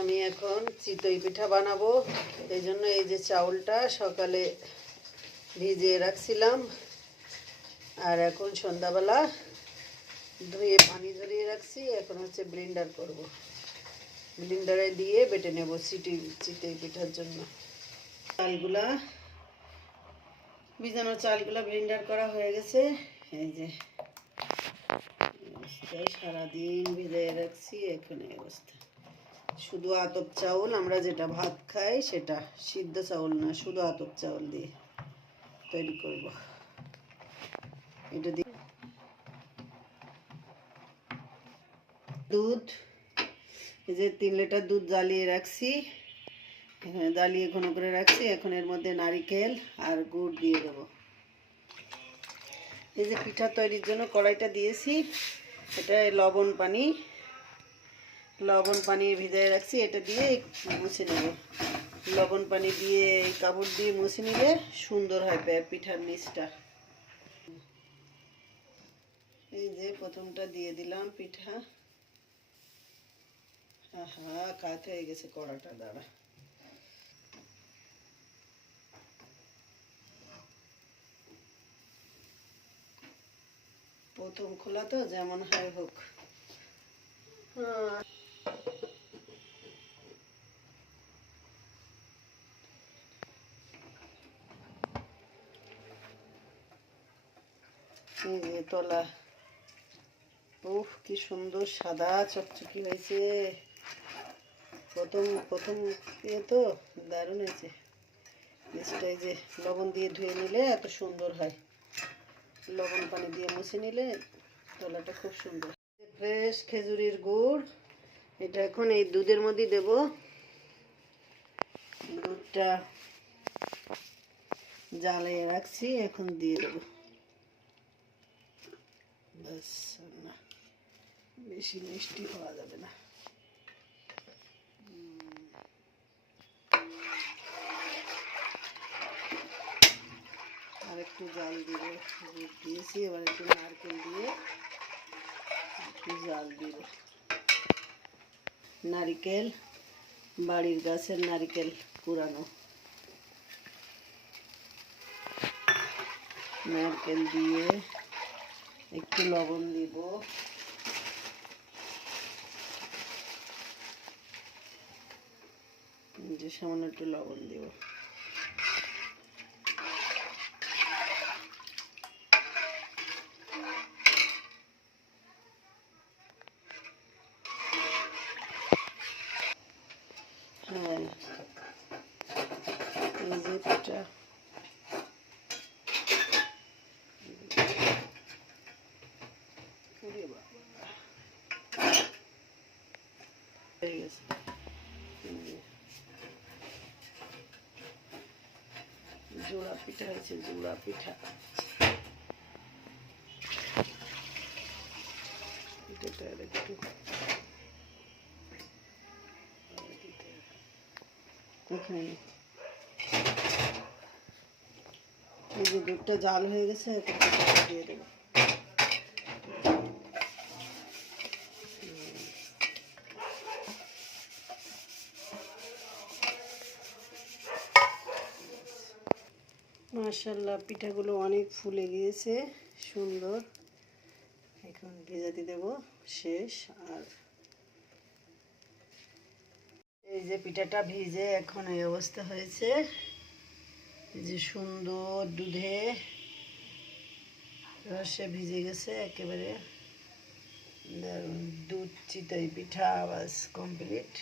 আমি এখন চিতই পিঠা বানাবো। এই জন্য এই যে চাউলটা সকালে ভিজিয়ে রাখছিলাম, আর এখন সন্ধ্যাবেলা ধুয়ে পানি ঝরিয়ে রাখছি। এখন হচ্ছে ব্লেন্ডার করব, ব্লেন্ডারে দিয়ে বেটে নেব চিতই পিঠার জন্য। ভিজানো চালগুলা ব্লেন্ডার করা হয়ে গেছে। এই যে সারাদিন ভিজিয়ে রাখছি, এখন এই অবস্থা। শুধু আতপ চাউল, আমরা যেটা ভাত খাই সেটা, সিদ্ধ চাউল না, শুধু আতপ চাউল দিয়ে তৈরি করব। এটা দিয়ে দুধ, এই যে 3 লিটার দুধ জ্বালিয়ে রাখছি, এখানে জ্বালিয়ে ঘন করে রাখছি। এখন এর মধ্যে নারিকেল আর গুড় দিয়ে দেবো। এই যে পিঠা তৈরির জন্য কড়াইটা দিয়েছি, এটা লবণ পানি ভিজিয়ে রাখছি, এটা দিয়ে মুছে নেব। লবণ পানি দিয়ে কাপড় দিয়ে মুছে নিলে সুন্দর হয় পিঠার নিচটা। এই যে প্রথমটা দিয়ে দিলাম পিঠা। আহা, কাত হয়ে গেছে কড়াটা, দাঁড়া। প্রথম খোলা তো, যেমন হয় হোক। এই যে তলা, উফ কি সুন্দর সাদা চকচকি হয়েছে। প্রথম তো দারুণ হয়েছে। নিচটা এই যে লবণ দিয়ে ধুয়ে নিলে এত সুন্দর হয়, লবণ পানি দিয়ে মুছে নিলে তলাটা খুব সুন্দর। ফ্রেশ খেজুরির গুড়, এটা এখন এই দুধের মধ্যে দেব। দুধটা জ্বালিয়ে রাখছি, এখন দিয়ে দেবো। ব্যাস, না বেশি মিষ্টি হওয়া যাবে না। আর একটু জাল দিব, দুধ দিয়েছি, এবার একটু নারকেল দিয়ে একটু জাল দিব। নারিকেল, বাড়ির গাছের নারিকেল কুড়ানো, নারকেল দিয়ে একটু লবণ দিব। যে সামান্য একটু লবণ দিব। হ্যাঁ, এই যে পিঠা হয়ে গেছে। জোড়া পিঠা হয়েছে, জোড়া পিঠা। এই যে দুধটা জাল হয়ে গেছে, দিয়ে দেবো। মাশাআল্লাহ, পিঠাগুলো অনেক ফুলে গিয়েছে, সুন্দর। এখন ভেজাতে দেব, শেষ। আর এই যে পিঠাটা ভিজে এখন এই অবস্থা হয়েছে। এই যে সুন্দর দুধে রসে ভিজে গেছে একেবারে, দুধ চিতই পিঠা বাস কমপ্লিট।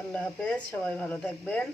আল্লাহ হাফেজ, সবাই ভালো থাকবেন।